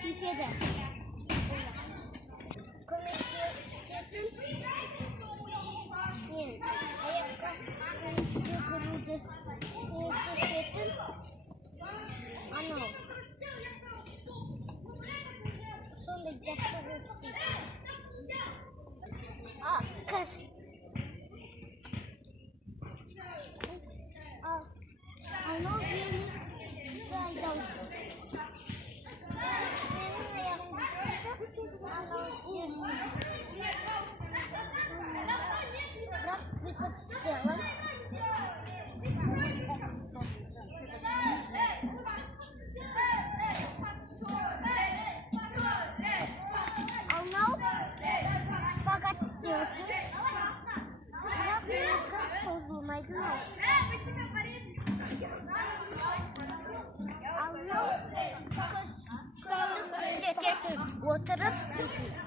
Sitede.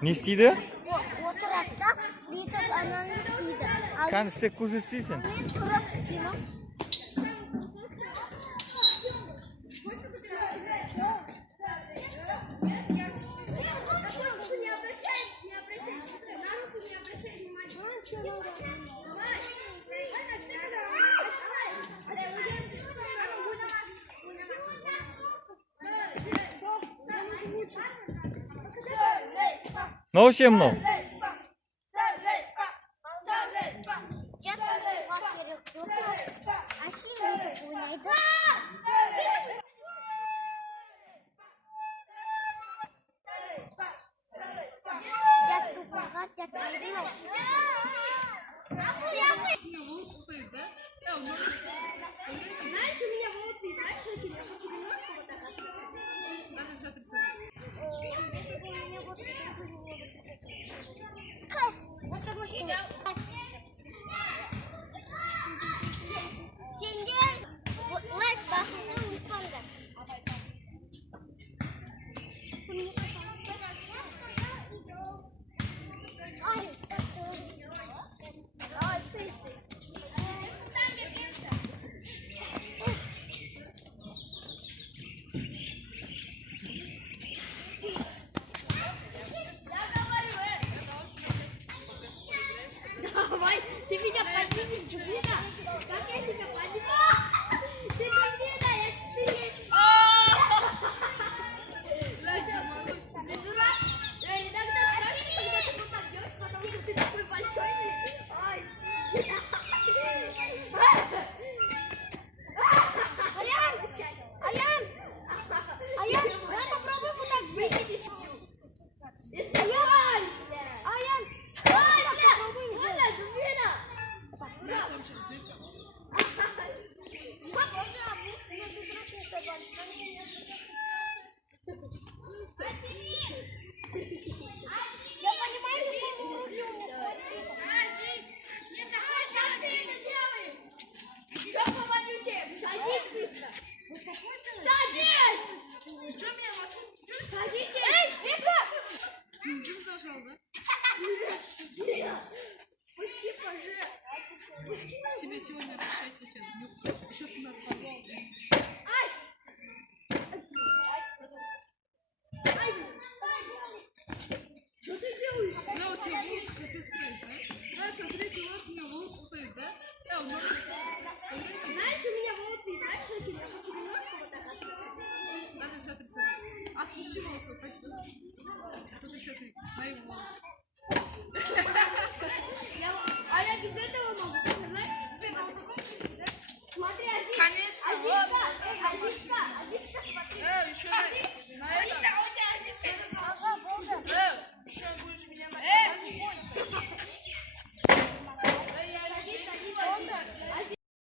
Ne isteydi? Oturakta bir tek ananı isteydi. Kan istek kuzu istiyorsun. Ne hoşum mu? Тебе сегодня решать сейчас. Еще ты нас позвал. Что ты делаешь? Да, у тебя волосы капец стоит, да? Да, смотрите, вот у меня волосы стоят, да? Да, у меня Знаешь, у меня волосы, знаешь, на тебя хочу немножко вот так отпустить. надо смотри, смотри. Отпусти волосы, вот так сделай. Вот еще ты, мои волосы. А я без этого могу, знаешь? Теперь на каком? Смотри, один. Конечно, Один, вот. один, смотри. Еще